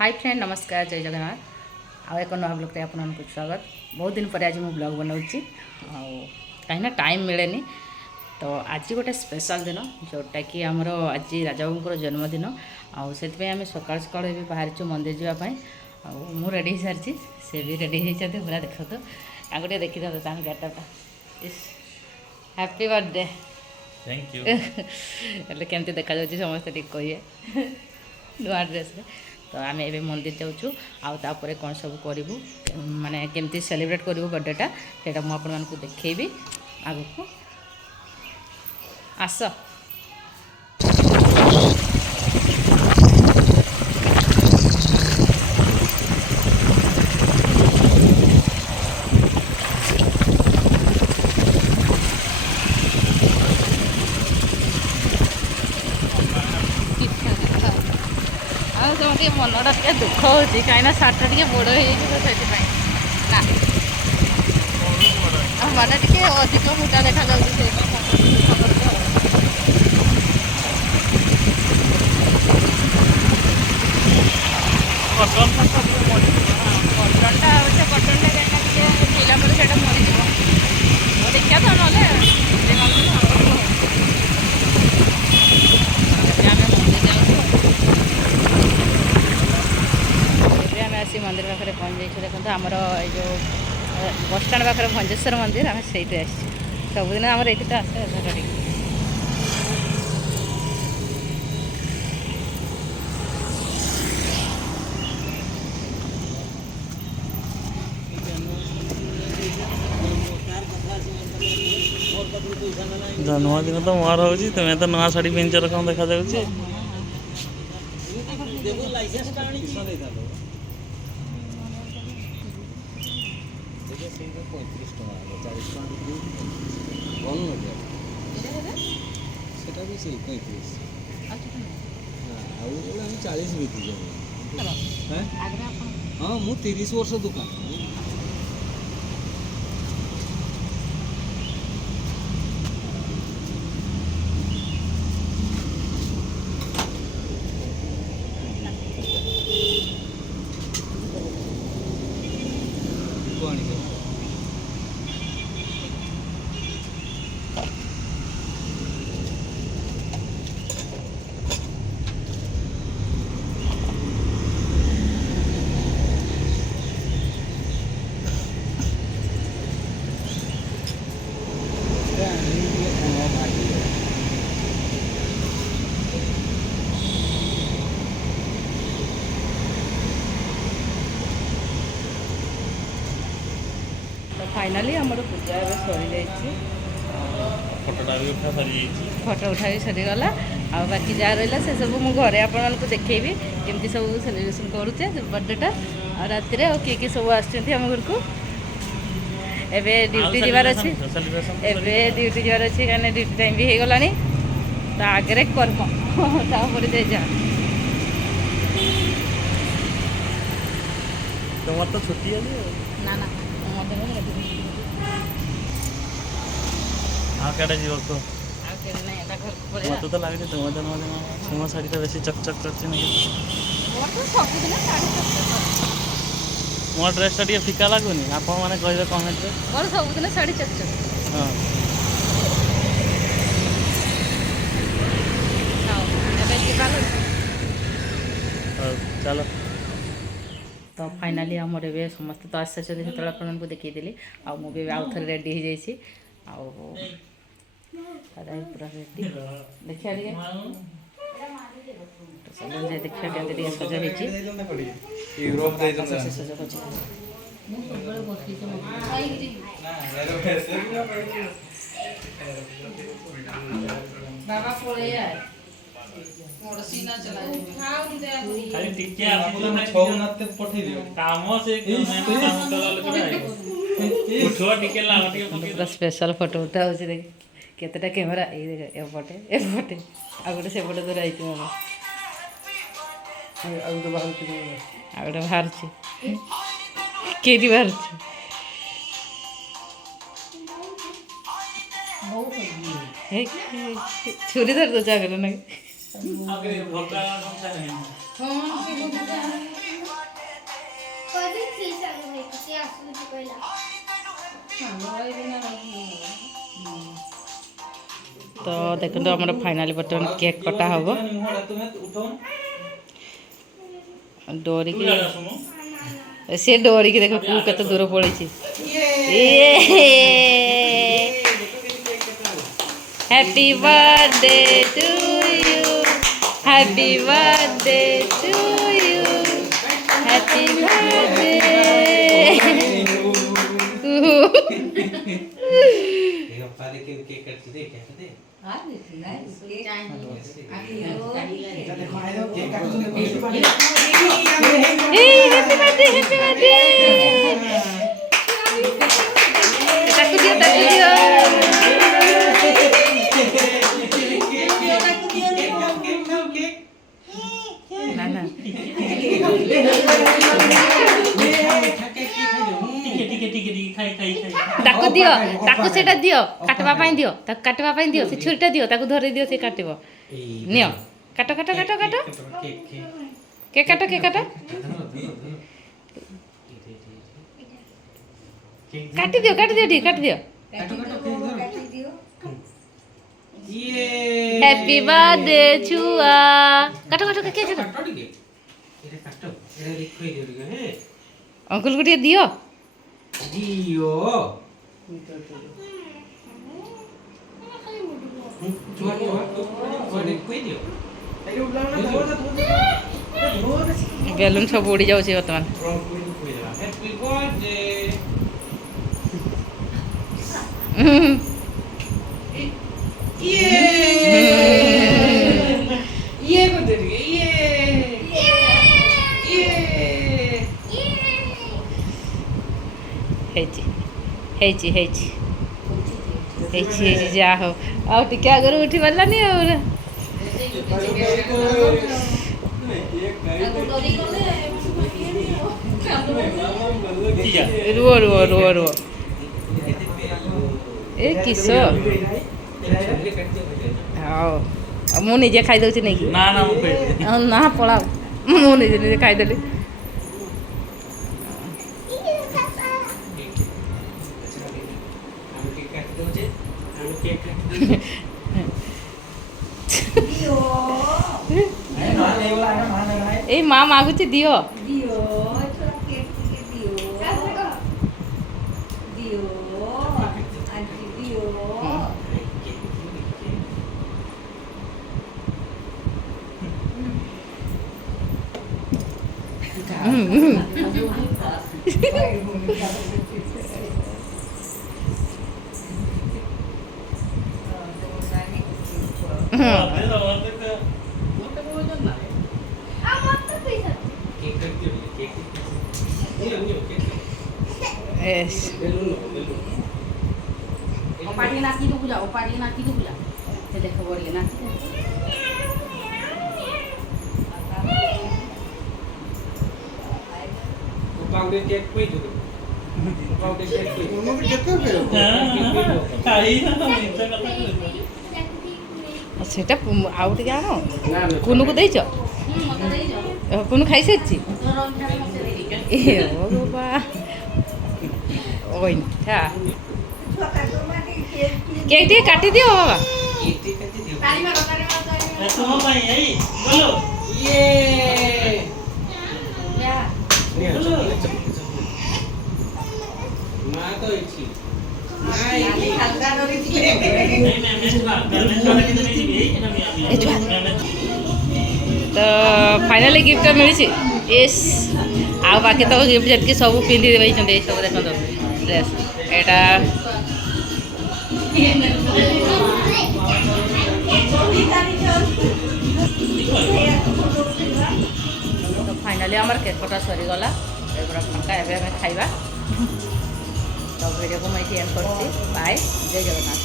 Hi friend नमस्कार जय जगन्नाथ आउ एक नुआ ब्लॉग आपको स्वागत। बहुत दिन पर आज मुझे ब्लॉग बनाऊँ कहीं टाइम मिले तो आज गोटे स्पेशल दिन जोटा कि आमर आज राजाबाबूर जन्मदिन आम सकाल सकाल बाहर मंदिर जावाई मु रेडी हो सारी से भी रेडी होती पूरा देख तो आगे टे देखी था गेटअपटा इस हैप्पी बर्थडे थैंक यू हेल्ले केमती देखा समस्ते ठीक कहे नुआ ड्रेस तो आम ए मंदिर जाऊँ आउे कौन सब करूँ माने केमती सेलिब्रेट करूँ बर्थडेटा से मुझे देखी आग को आस मनटा टे दुख हो कहीं सार्टा टे बड़ हो मन टे अधिक मोटा देखा कटनटा से कटन ढीला पर से मरीज देखा तो ना आसी मंदिर पाखे पहुँच जाइए देखो आमर जो बस स्टाण पाखे भंजेश्वर मंदिर आम से सबुदिन आम ये तो आसे घरटी जन्मदिन तो मोर हो तुम्हें तो नुआ शाढ़ी पिंच रकम देखा जाऊँ हाँ मु 30 वर्ष दुकान फाइनाली आमर पूजा ए सरी जाइए फोटो उठा भी सरीगला आ बाकी जहाँ रहा से सब मुझे घरे आपको देखेबी केमती सब सेलिब्रेशन करुचे बर्थडेटा आ रात किए सब आम घर को एबे ड्यूटी जीवार अच्छी एबे ड्यूटी जीवार अच्छी कहीं ड्यूटी टाइम भी हो गला तो आगे कर्म तापर जा तुम्हार तो छुट्टी है ना ना हाँ क्या जीव को मत तो लगे तुम तुम शाढ़ी बेस चकचक कर मो ड्रेसटा टे फिका लगुनि आप मैंने कहे कमेंट सबुदिन शाढ़ी चकचक हाँ चलो तो फाइनाली आमर ए समस्त तो आस जो आपको देखी आ मुझे आउ थे रेडी हो जाइए पूरा रेडी देखिए देखिए केमती सज बाबा स्पेशल फोटो उठा केतेटा कैमेरा एपटे एपटे आ गोटे सेपटे तो रही गोटे बाहर के बाहर छुरी धर दो चाकर ना आगे भोगा তো দেখুন আমার ফাইনালি বর্তমান কেক কটা হব ডরিকি সে ডরিকি দেখ পু কত দূর পড়েছি happy birthday to you happy birthday to you happy birthday happy birthday তাকু দিও না না ତାକୁ ଦିଅ ତାକୁ ସେଇଟା ଦିଅ କାଟିବା ପାଇଁ ଦିଅ ତାକୁ କାଟିବା ପାଇଁ ଦିଅ ସେ ଛୁରୀଟା ଦିଅ ତାକୁ ଧରେଇ ଦିଅ ସେ କାଟିବ ନିଅ କାଟ କାଟ କାଟ କାଟ କେକ୍ କାଟ କେକ୍ କାଟ କାଟିଦିଅ କାଟିଦିଅ ଟିକେ କାଟିଦିଅ ହ୍ୟାପି ବାର୍ଥଡେ ଛୁଆ କାଟ କାଟ କେକ୍ କାଟ ଅଙ୍କଲକୁ ଟିକେ ଦିଅ ବେଲୁନ ସବୁ ଉଡ଼ି ଯାଉଛି ବର୍ତ୍ତମାନ ହେଇଛି ହେଇଛି ହେଇଛି ହେଇଛି ହେଇଛି ଯାହା ହଉ ଆଉ ଟିକେ ଆଗରୁ ଉଠି ପାରିଲାନି ଆଉ ରୁହ ରୁହ ରୁହ ରୁହ ଏ କିସ ହଉ ମୁଁ ନିଜେ ଖାଇଦେଉଛି ନେଇକି ନା ପଳାଉ ମୁଁ ନିଜେ ନିଜେ ଖାଇଦେଲି এই মা মাগুছি দিও Oparin naকি তো বুঝা oparin naকি তো বুঝা সে দেখো বড়ি না पाउडे केक पे दो पाउडे केक पे मम्मी भी केक पे खाई ना मिर्चा कथा সেটা ଆଉ ଟିକେ ଆଣ କୁନୁକୁ ଦେଇଛ କୁନୁ ଖାଇସାରିଛି ଏ ବାବା ଓଇଠା କେକ୍ ଟିକେ କାଟିଦିଅ ବାବା तुम भाई यही बोलो ये मां तो इच्छी तो फाइनाली गिफ्ट मिली येस आ बाकी तो गिफ्ट जबकि सब पिंधि देई सब देखो ड्रेस एटा तो फाइनाली आमर केक कटा सरीगला एगुड़ा फाँका एवं खाइबा तो वीडियो को मैं एंड करছি बाय जय जगन्नाथ।